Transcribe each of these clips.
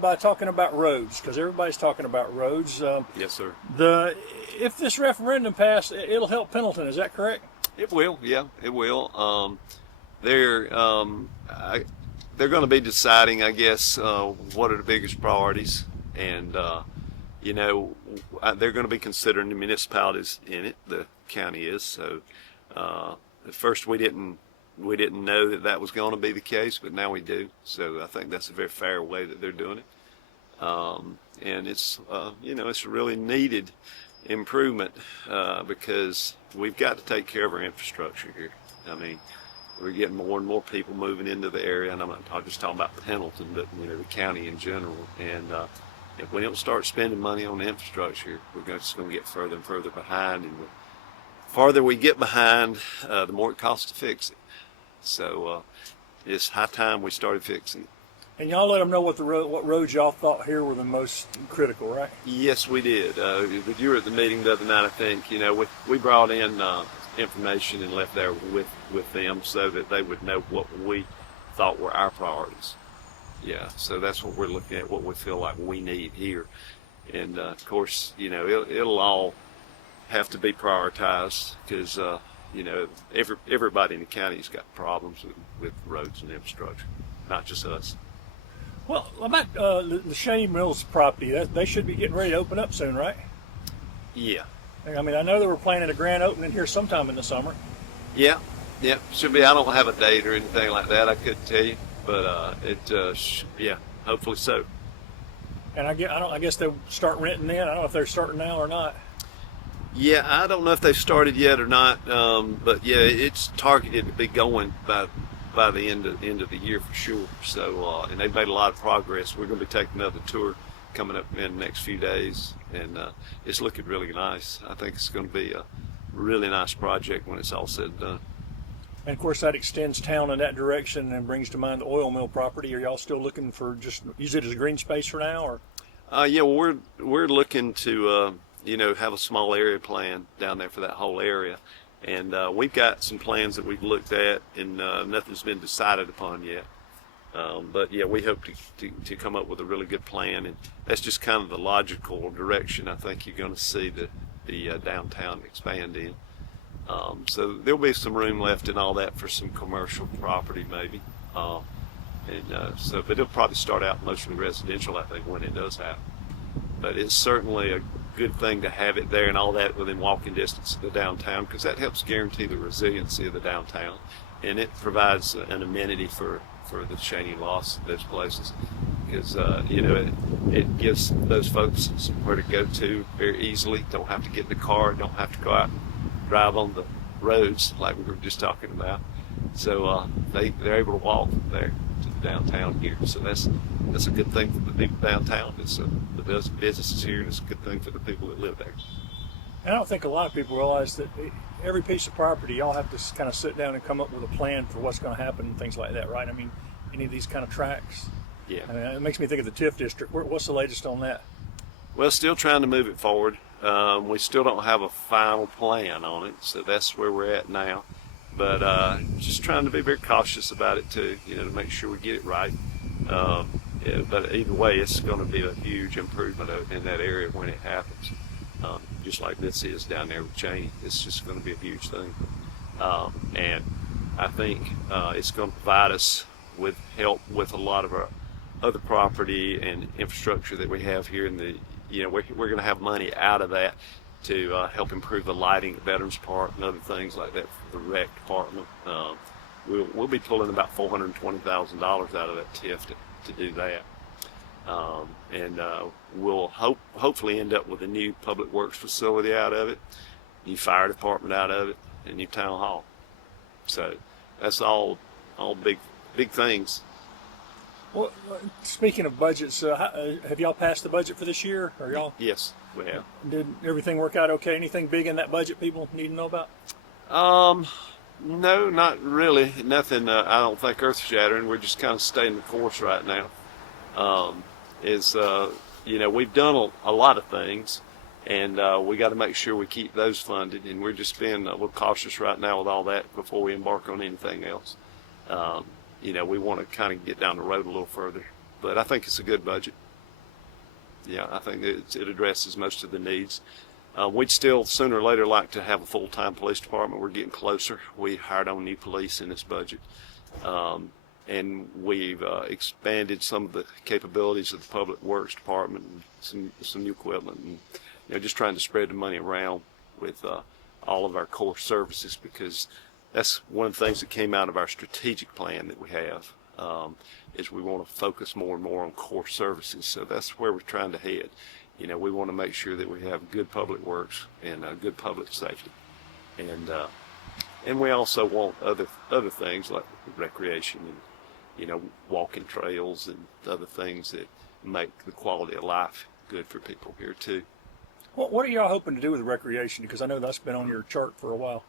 by talking about roads, because everybody's talking about roads. Yes, sir. If this referendum passed, it'll help Pendleton. Is that correct? It will. Yeah, it will. They're going to be deciding, I guess, what are the biggest priorities, and they're going to be considering the municipalities in it. The county is. So at first we didn't know that was going to be the case, but now we do. So I think that's a very fair way that they're doing it, and it's it's a really needed improvement because we've got to take care of our infrastructure here. I mean, we're getting more and more people moving into the area, and I'm not just talking about Pendleton, but the county in general. And if we don't start spending money on the infrastructure, we're just going to get further and further behind. And the farther we get behind, the more it costs to fix it. So it's high time we started fixing it. And y'all let them know what roads y'all thought here were the most critical, right? Yes, we did. But you were at the meeting the other night, I think. We brought in information and left there with them so that they would know what we thought were our priorities. Yeah, so that's what we're looking at, what we feel like we need here. And of course, it'll all have to be prioritized because everybody in the county's got problems with roads and infrastructure, not just us. Well, about the Cheney Mills property, they should be getting ready to open up soon, right? Yeah. I mean, I know they were planning a grand opening here sometime in the summer. Yeah, should be. I don't have a date or anything like that. I couldn't tell you, but hopefully so. And I guess they'll start renting then. I don't know if they're starting now or not. Yeah, I don't know if they've started yet or not, but yeah, it's targeted to be going by the end of the year for sure. So, and they've made a lot of progress. We're going to be taking another tour coming up in the next few days, and it's looking really nice. I think it's going to be a really nice project when it's all said and done. And of course, that extends town in that direction and brings to mind the oil mill property. Are y'all still looking for just use it as a green space for now, or? Yeah, well, we're looking to have a small area plan down there for that whole area. And we've got some plans that we've looked at, and nothing's been decided upon yet. But yeah, we hope to come up with a really good plan, and that's just kind of the logical direction I think you're going to see the downtown expand in. So there'll be some room left and all that for some commercial property maybe. But it'll probably start out mostly residential, I think, when it does happen. But it's certainly a good thing to have it there and all that within walking distance of the downtown, because that helps guarantee the resiliency of the downtown, and it provides an amenity for the Cheney loss of those places, because it gives those folks somewhere to go to very easily. Don't have to get in the car, don't have to go out and drive on the roads like we were just talking about. So they're able to walk there to the downtown here. So that's a good thing for the people downtown. It's the businesses here, and it's a good thing for the people that live there. I don't think a lot of people realize that every piece of property, y'all have to kind of sit down and come up with a plan for what's going to happen and things like that, right? I mean, any of these kind of tracks. Yeah. I mean, it makes me think of the TIF district. What's the latest on that? Well, still trying to move it forward. We still don't have a final plan on it, so that's where we're at now. But just trying to be very cautious about it too, to make sure we get it right. But either way, it's going to be a huge improvement in that area when it happens. Just like this is down there with Cheney, it's just going to be a huge thing. And I think it's going to provide us with help with a lot of our other property and infrastructure that we have here in the, we're going to have money out of that to help improve the lighting at Veterans Park and other things like that for the rec department. We'll be pulling about $420,000 out of that TIF to do that. And we'll hopefully end up with a new public works facility out of it, new fire department out of it, and new town hall. So that's all big things. Well, speaking of budgets, have y'all passed the budget for this year? Or y'all? Yes, we have. Did everything work out okay? Anything big in that budget people need to know about? No, not really. Nothing, I don't think earth-shattering. We're just kind of staying the course right now. We've done a lot of things, and we got to make sure we keep those funded, and we're just being a little cautious right now with all that before we embark on anything else. We want to kind of get down the road a little further, but I think it's a good budget. Yeah, I think it addresses most of the needs. We'd still sooner or later like to have a full-time police department. We're getting closer. We hired on new police in this budget. And we've expanded some of the capabilities of the Public Works Department, and some new equipment, and just trying to spread the money around with all of our core services, because that's one of the things that came out of our strategic plan that we have, is we want to focus more and more on core services. So that's where we're trying to head. We want to make sure that we have good public works and good public safety, and we also want other things like recreation and walking trails and other things that make the quality of life good for people here too. What are y'all hoping to do with recreation? Because I know that's been on your chart for a while.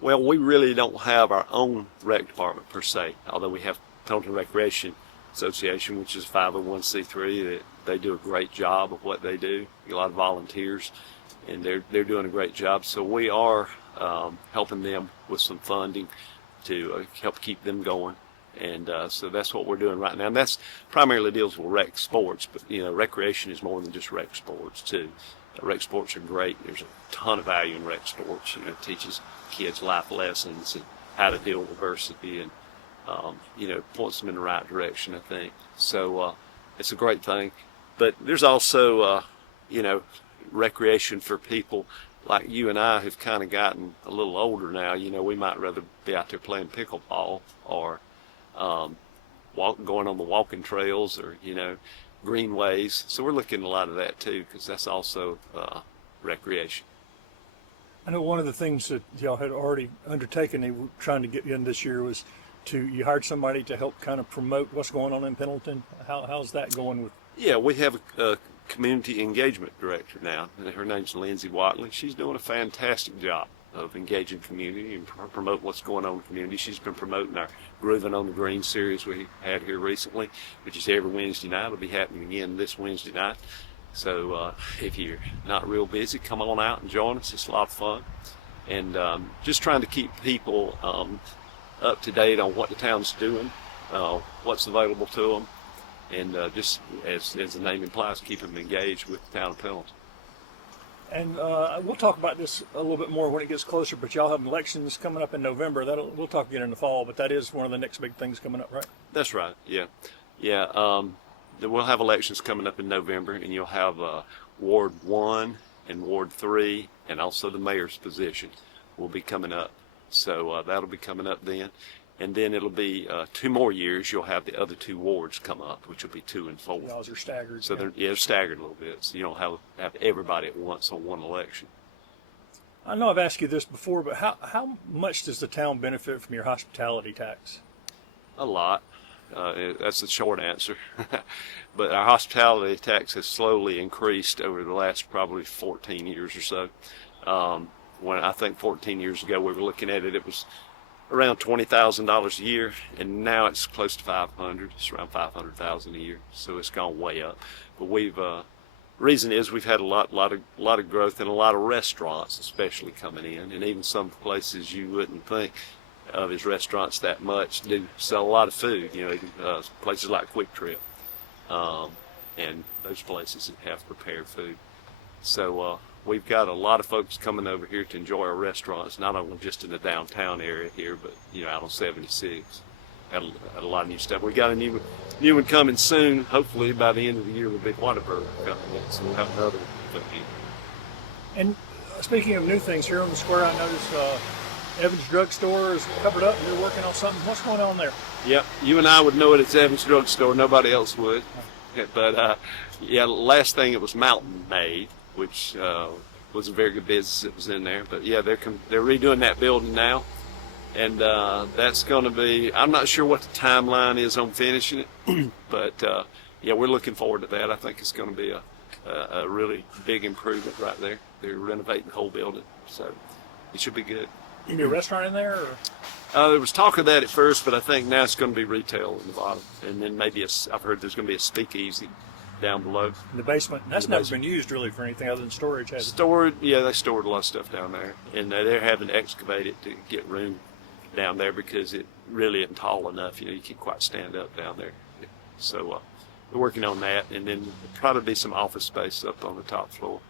Well, we really don't have our own rec department per se, although we have Pendleton Recreation Association, which is a 501c3. That they do a great job of what they do. A lot of volunteers, and they're doing a great job. So we are helping them with some funding to help keep them going. And so that's what we're doing right now. And that's primarily deals with rec sports, but recreation is more than just rec sports too. Rec sports are great. There's a ton of value in rec sports. It teaches kids life lessons and how to deal with adversity, and points them in the right direction, I think. So it's a great thing. But there's also recreation for people like you and I who've kind of gotten a little older now. We might rather be out there playing pickleball or going on the walking trails, or greenways. So we're looking at a lot of that too, because that's also recreation. I know one of the things that y'all had already undertaken, they were trying to get in this year, was you hired somebody to help kind of promote what's going on in Pendleton. How's that going with? Yeah, we have a community engagement director now, and her name's Lindsay Watley. She's doing a fantastic job of engaging community and promote what's going on in the community. She's been promoting our Grooving on the Green series we had here recently, which is every Wednesday night. It'll be happening again this Wednesday night. So if you're not real busy, come on out and join us. It's a lot of fun. And just trying to keep people up to date on what the town's doing, what's available to them, and just as the name implies, keep them engaged with the town of Pendleton. And we'll talk about this a little bit more when it gets closer, but y'all have elections coming up in November. We'll talk again in the fall, but that is one of the next big things coming up, right? That's right, yeah. We'll have elections coming up in November, and you'll have Ward 1 and Ward 3, and also the mayor's position will be coming up. So that'll be coming up then. And then it'll be 2 more years, you'll have the other 2 wards come up, which will be 2 and 4. Y'all are staggered. So they're staggered a little bit, so you don't have everybody at once on one election. I know I've asked you this before, but how much does the town benefit from your hospitality tax? A lot. That's the short answer. But our hospitality tax has slowly increased over the last probably 14 years or so. When I think 14 years ago we were looking at it, it was around $20,000 a year, and now it's close to 500. It's around 500,000 a year, so it's gone way up. But reason is we've had a lot of growth, and a lot of restaurants, especially coming in, and even some places you wouldn't think of as restaurants that much do sell a lot of food. Places like Quick Trip, and those places that have prepared food. So we've got a lot of folks coming over here to enjoy our restaurants, not only just in the downtown area here, but out on 76. Had a lot of new stuff. We got a new one coming soon. Hopefully by the end of the year, the big Whataburger coming in, so we'll have another one. And speaking of new things, here on the square, I noticed Evans Drugstore is covered up. You're working on something. What's going on there? Yep, you and I would know it as Evans Drugstore. Nobody else would. But last thing it was Mountain Made, which was a very good business that was in there. But yeah, they're redoing that building now, and that's going to be, I'm not sure what the timeline is on finishing it, but we're looking forward to that. I think it's going to be a really big improvement right there. They're renovating the whole building, so it should be good. You be a restaurant in there? Or? There was talk of that at first, but I think now it's going to be retail in the bottom, and then maybe I've heard there's going to be a speakeasy down below. In the basement. That's never been used really for anything other than storage, has it? They stored a lot of stuff down there, and they're having to excavate it to get room down there because it really isn't tall enough. You can't quite stand up down there. So we're working on that, and then probably some office space up on the top floor.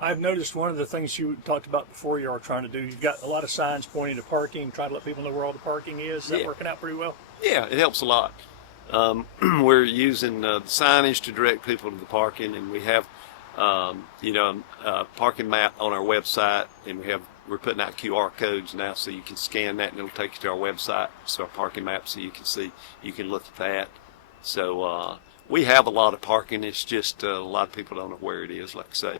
I've noticed one of the things you talked about before you are trying to do, you've got a lot of signs pointing to parking, trying to let people know where all the parking is. Is that working out pretty well? Yeah, it helps a lot. We're using the signage to direct people to the parking, and we have, a parking map on our website, and we're putting out QR codes now, so you can scan that, and it'll take you to our website, so our parking map, so you can look at that. So we have a lot of parking. It's just a lot of people don't know where it is. Like I say,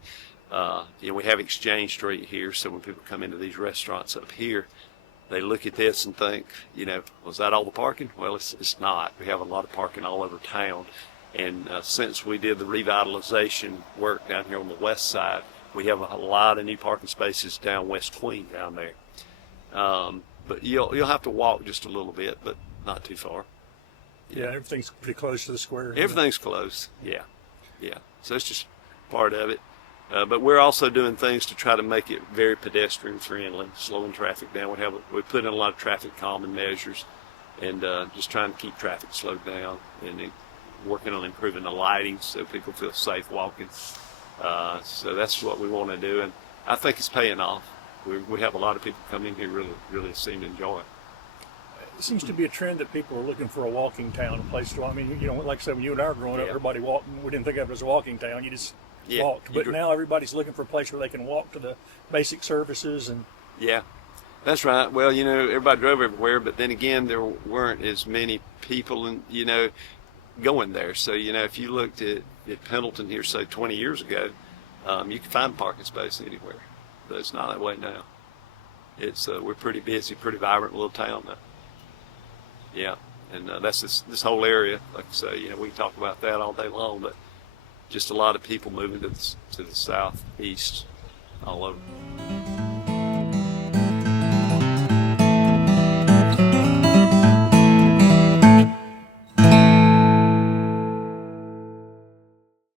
we have Exchange Street here, so when people come into these restaurants up here, they look at this and think, was that all the parking? Well, it's not. We have a lot of parking all over town. And since we did the revitalization work down here on the west side, we have a lot of new parking spaces down West Queen down there. But you'll have to walk just a little bit, but not too far. Yeah, everything's pretty close to the square. Everything's close. Yeah. So it's just part of it. But we're also doing things to try to make it very pedestrian friendly, slowing traffic down. We put in a lot of traffic calming measures, and just trying to keep traffic slowed down, and working on improving the lighting so people feel safe walking. So that's what we want to do, and I think it's paying off. We have a lot of people come in here really seem to enjoy it. It seems to be a trend that people are looking for a walking town, a place to. I mean, like I said, when you and I were growing up, everybody walked. We didn't think of it as a walking town. You just walked. But now everybody's looking for a place where they can walk to the basic services and. Yeah, that's right. Well, everybody drove everywhere, but then again, there weren't as many people, going there. So if you looked at Pendleton here, say 20 years ago, you could find a parking space anywhere, but it's not that way now. It's we're pretty busy, pretty vibrant little town now. Yeah, and that's this whole area. Like I say, we can talk about that all day long, but just a lot of people moving to the southeast all over.